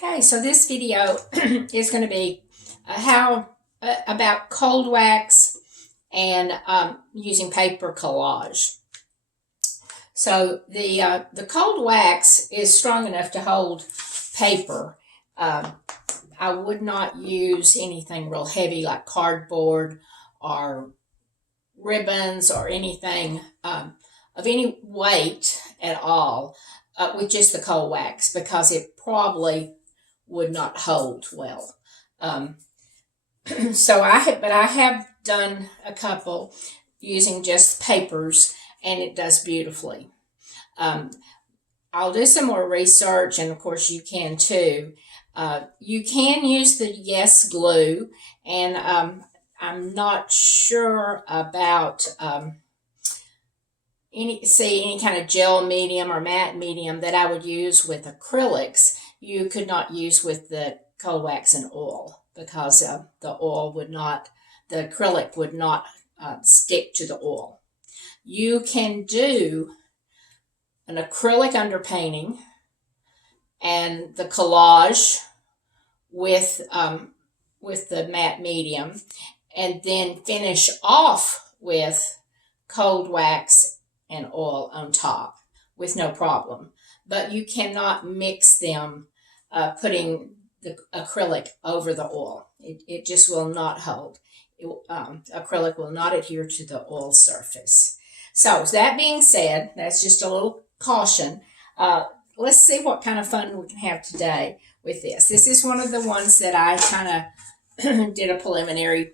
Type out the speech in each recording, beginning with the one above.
Okay, so this video is going to be about cold wax and using paper collage. So the cold wax is strong enough to hold paper. I would not use anything real heavy like cardboard or ribbons or anything of any weight at all with just the cold wax, because it probably would not hold well. So I have done a couple using just papers, and it does beautifully. I'll do some more research, and of course you can too. You can use the Yes glue, and I'm not sure about any kind of gel medium or matte medium that I would use with acrylics. You could not use with the cold wax and oil, because the acrylic would not stick to the oil. You can do an acrylic underpainting and the collage with the matte medium, and then finish off with cold wax and oil on top with no problem. But you cannot mix them putting the acrylic over the oil. It just will not hold. Acrylic will not adhere to the oil surface. So that being said, that's just a little caution. Let's see what kind of fun we can have today with this. This is one of the ones that I kind of did a preliminary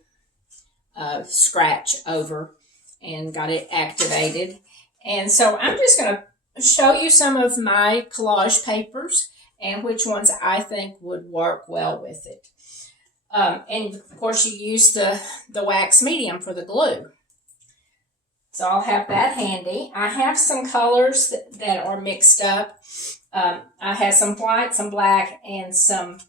scratch over and got it activated. And so I'm just going to show you some of my collage papers and which ones I think would work well with it. And of course you use the wax medium for the glue. So I'll have that handy. I have some colors that are mixed up. I have some white, some black, and some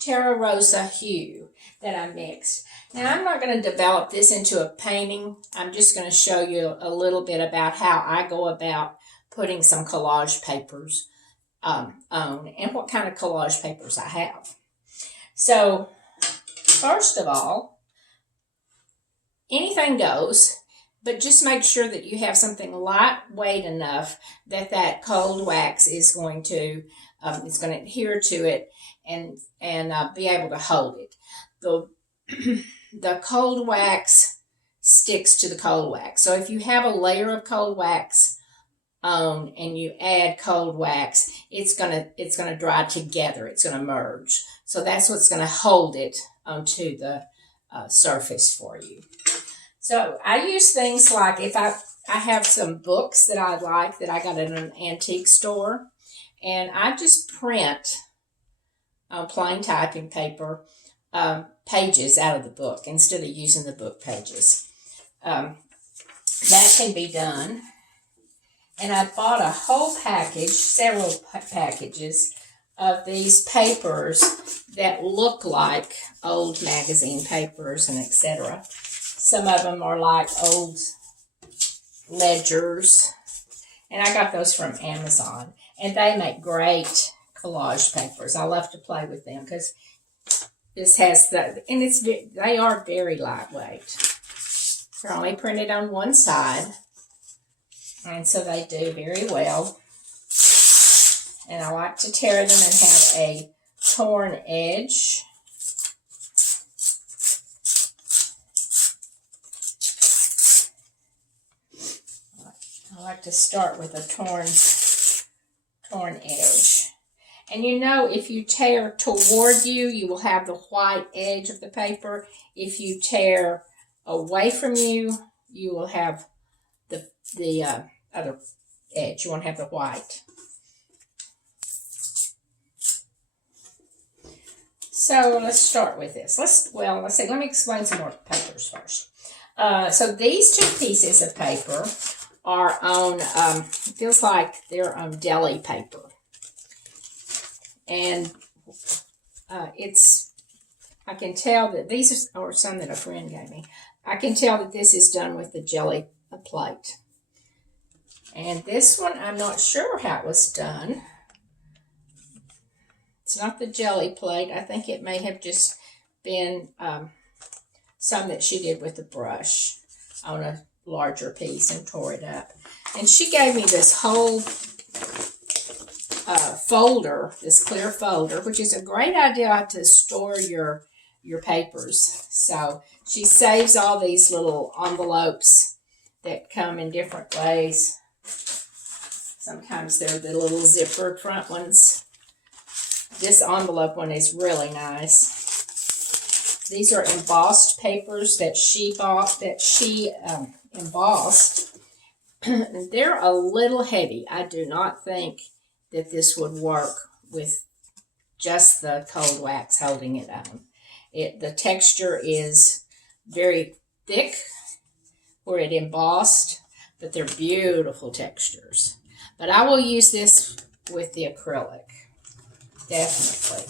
Terra Rosa hue that I mixed. Now I'm not going to develop this into a painting. I'm just going to show you a little bit about how I go about putting some collage papers on, and what kind of collage papers I have. So first of all, anything goes, but just make sure that you have something lightweight enough that cold wax is going to adhere to it and be able to hold it. The cold wax sticks to the cold wax. So if you have a layer of cold wax on and you add cold wax, it's gonna dry together. It's gonna merge. So that's what's gonna hold it onto the surface for you. So I use things like, if I have some books that I like that I got in an antique store, and I just print on plain typing paper pages out of the book instead of using the book pages. That can be done. And I bought a whole package, several packages of these papers that look like old magazine papers and etc. Some of them are like old ledgers, and I got those from Amazon, and they make great collage papers. I love to play with them because this has they are very lightweight. They're only printed on one side, and so they do very well. And I like to tear them and have a torn edge. I like to start with a torn edge. And you know, if you tear toward you, you will have the white edge of the paper. If you tear away from you, you will have the other edge. You won't have the white. So let's start with this. Let me explain some more papers first. So these two pieces of paper are on, it feels like they're on deli paper. And I can tell that these are some that a friend gave me. I can tell that this is done with the jelly plate. And this one, I'm not sure how it was done. It's not the jelly plate. I think it may have just been some that she did with the brush on a larger piece and tore it up. And she gave me this whole folder, this clear folder, which is a great idea to store your papers. So she saves all these little envelopes that come in different ways. Sometimes they're the little zipper front ones. This envelope one is really nice. These are embossed papers that she bought, that she embossed. They're a little heavy. I do not think that this would work with just the cold wax holding it on. The texture is very thick where it embossed, but they're beautiful textures. But I will use this with the acrylic, definitely.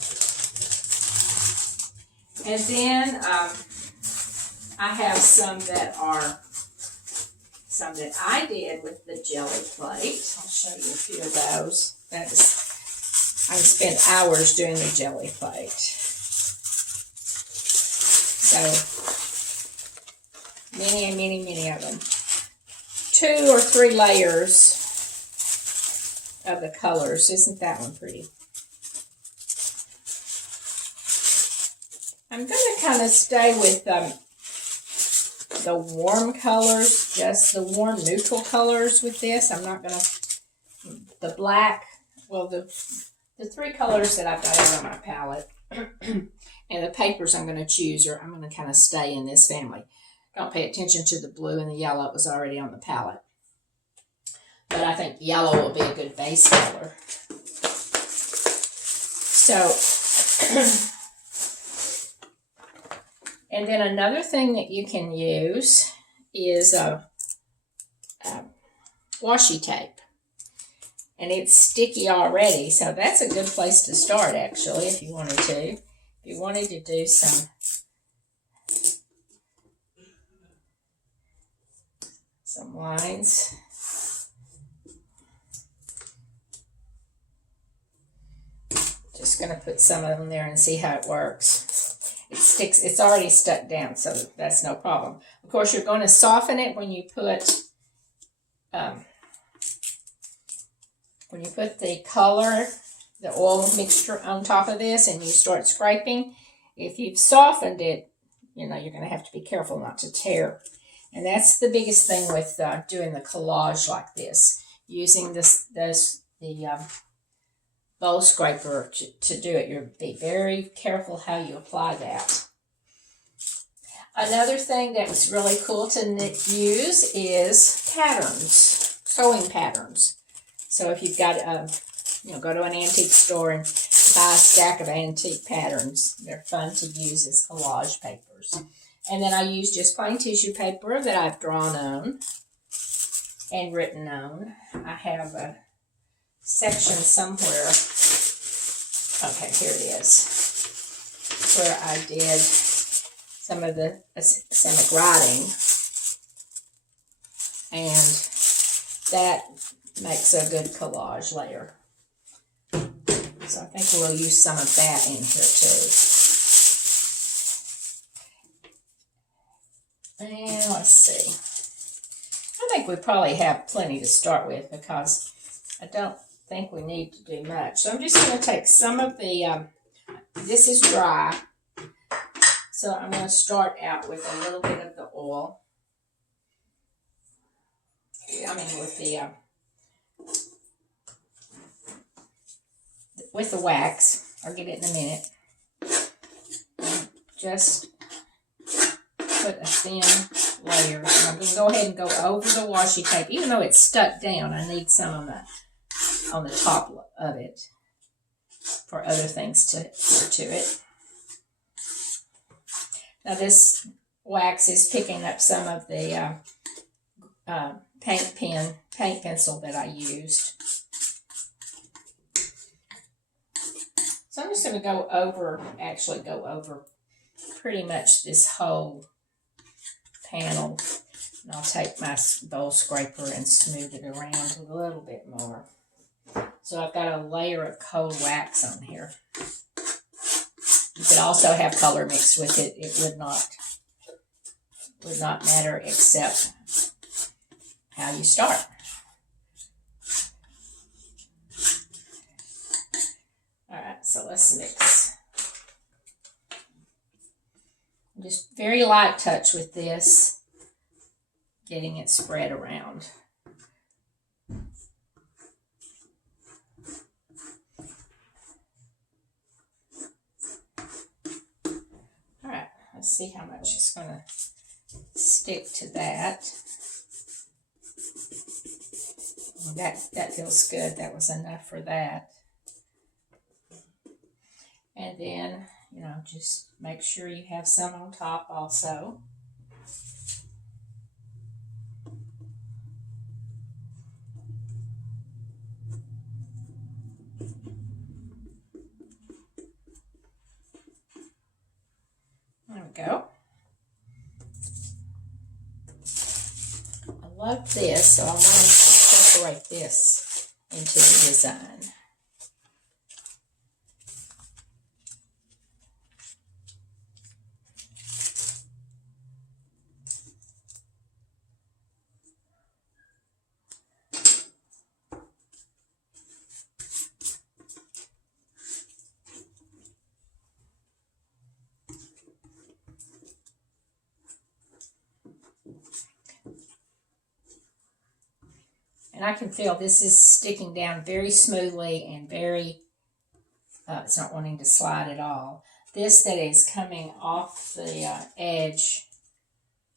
And then I have some that I did with the jelly plate. I'll show you a few of those. I spent hours doing the jelly plate. So many and many, many of them. 2 or 3 layers of the colors. Isn't that one pretty? I'm going to kind of stay with the warm colors, just the warm neutral colors with this. I'm not going to, the black, well, the 3 colors that I've got out on my palette and the papers I'm going to choose, or I'm going to kind of stay in this family. Don't pay attention to the blue and the yellow. It was already on the palette. But I think yellow will be a good base color. So, and then another thing that you can use is washi tape. And it's sticky already, so that's a good place to start, actually, if you wanted to. If you wanted to do some lines. Just going to put some of them there and see how it works. It sticks, it's already stuck down, so that's no problem. Of course, you're going to soften it when you put the color, the oil mixture on top of this and you start scraping. If you've softened it, you're going to have to be careful not to tear. And that's the biggest thing with doing the collage like this. Using the bowl scraper to do it. You'll be very careful how you apply that. Another thing that was really cool to use is patterns, sewing patterns. So if you've got, go to an antique store and buy a stack of antique patterns. They're fun to use as collage papers. And then I use just plain tissue paper that I've drawn on and written on. I have a section somewhere. Okay, here it is. Where I did some of the asemic writing. And that makes a good collage layer. So I think we'll use some of that in here too. And let's see. I think we probably have plenty to start with because I don't think we need to do much. So I'm just going to take some of the, this is dry. So I'm going to start out with a little bit of the oil. With the wax. I'll get it in a minute. Just put a thin layer. And I'm going to go ahead and go over the washi tape. Even though it's stuck down, I need some on the top of it for other things to adhere to it. Now this wax is picking up some of the paint pencil that I used. So I'm just going to go over pretty much this whole panel. And I'll take my bowl scraper and smooth it around a little bit more. So I've got a layer of cold wax on here. You could also have color mixed with it. It would not matter except how you start. All right, so let's mix. Just very light touch with this, getting it spread around. All right, let's see how much it's going to stick to that. That feels good. That was enough for that. And then, just make sure you have some on top also. There we go. I love this, so I want to incorporate this into the design. And I can feel this is sticking down very smoothly and very, it's not wanting to slide at all. This that is coming off the edge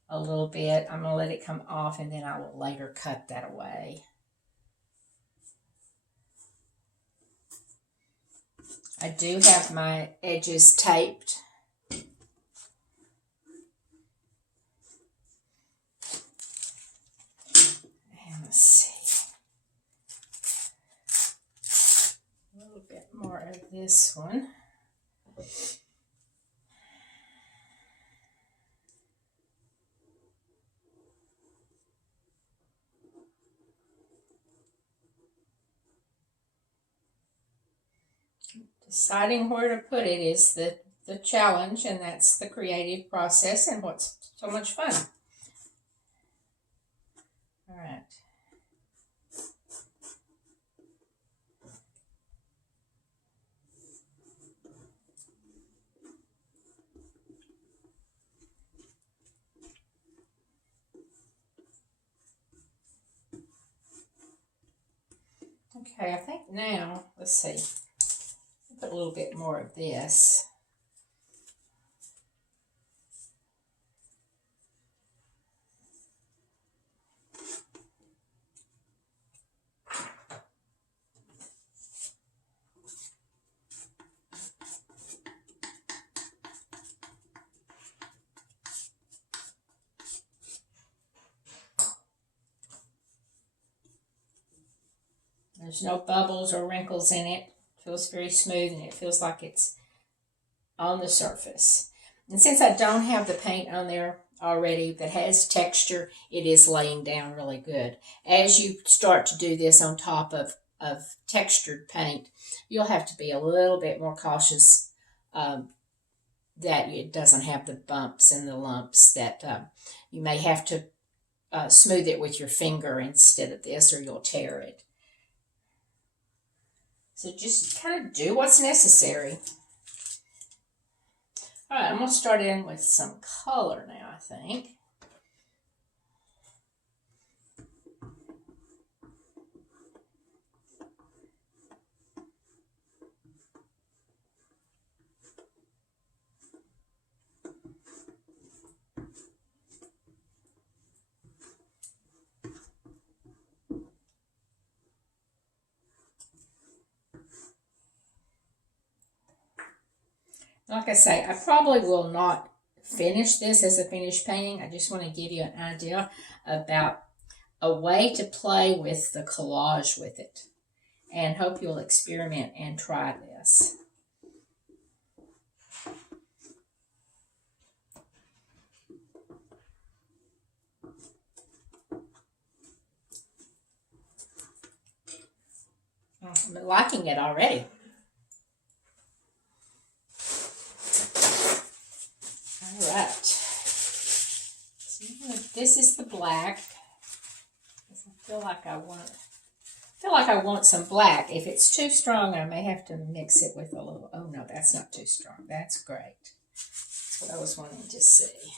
a little bit, I'm going to let it come off and then I will later cut that away. I do have my edges taped. And let's see. A little bit more of this one. Deciding where to put it is the challenge, and that's the creative process and what's so much fun. All right. Okay, I think now, let's see, put a little bit more of this. There's no bubbles or wrinkles in it. It feels very smooth and it feels like it's on the surface. And since I don't have the paint on there already that has texture, it is laying down really good. As you start to do this on top of textured paint, you'll have to be a little bit more cautious that it doesn't have the bumps and the lumps that you may have to smooth it with your finger instead of this or you'll tear it. So just kind of do what's necessary. All right, I'm going to start in with some color now, I think. Like I say, I probably will not finish this as a finished painting. I just want to give you an idea about a way to play with the collage with it. And hope you'll experiment and try this. I'm liking it already. All right. So this is the black. I feel like I want some black. If it's too strong, I may have to mix it with a little. Oh no, that's not too strong. That's great. That's what I was wanting to see.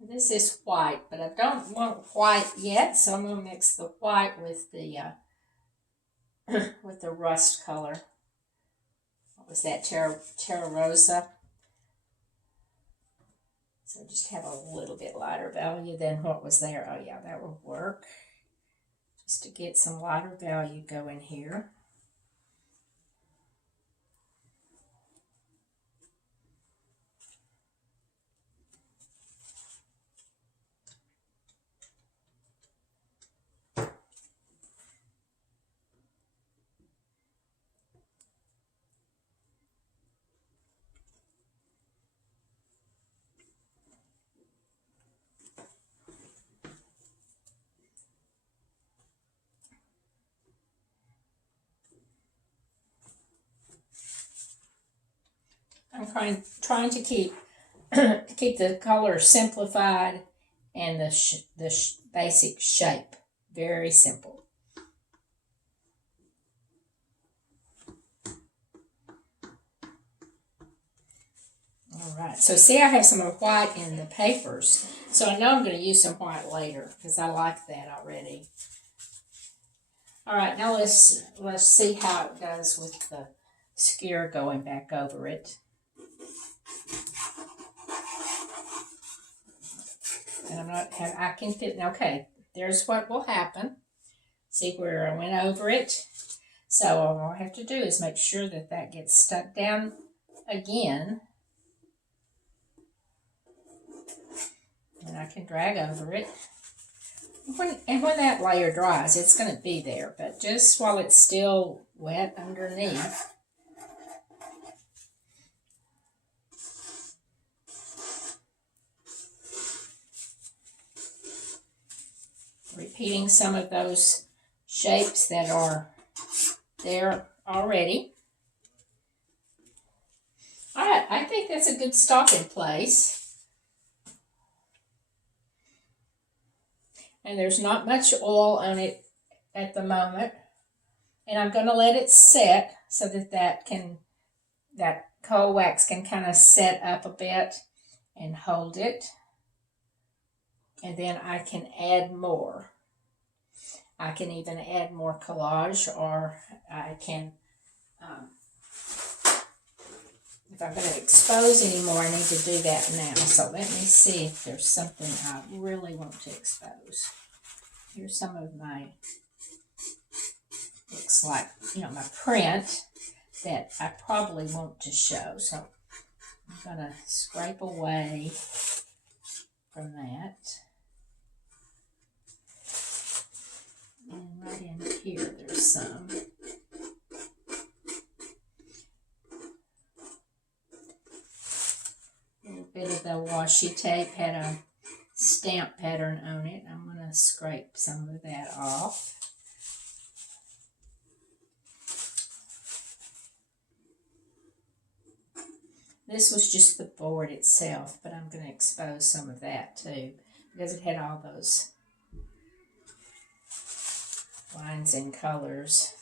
This is white, but I don't want white yet, so I'm going to mix the white with the with the rust color. What was that, Terra Rosa? So just have a little bit lighter value than what was there. Oh yeah, that will work. Just to get some lighter value going here. I'm trying to keep the color simplified and the basic shape very simple. All right, so see, I have some of white in the papers, so I know I'm going to use some white later because I like that already. All right, now let's see how it does with the skier going back over it. And I can fit, okay, there's what will happen. See where I went over it? So all I have to do is make sure that that gets stuck down again. And I can drag over it. And when that layer dries, it's going to be there, but just while it's still wet underneath. Repeating some of those shapes that are there already. All right, I think that's a good stopping place. And there's not much oil on it at the moment. And I'm going to let it set so that coal wax can kind of set up a bit and hold it. And then I can add more. I can even add more collage, or I can, if I'm going to expose anymore, I need to do that now. So let me see if there's something I really want to expose. Here's some of my, looks like, my print that I probably want to show. So I'm going to scrape away from that. And right in here, there's some. A little bit of the washi tape had a stamp pattern on it. I'm going to scrape some of that off. This was just the board itself, but I'm going to expose some of that too, because it had all those lines and colors.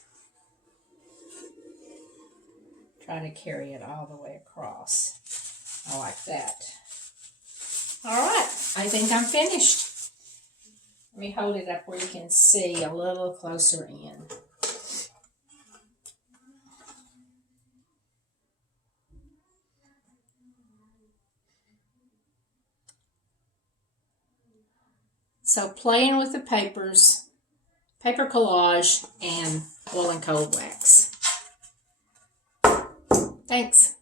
Try to carry it all the way across. I like that. All right, I think I'm finished. Let me hold it up where you can see a little closer in. So playing with the papers, paper collage, and oil and cold wax. Thanks.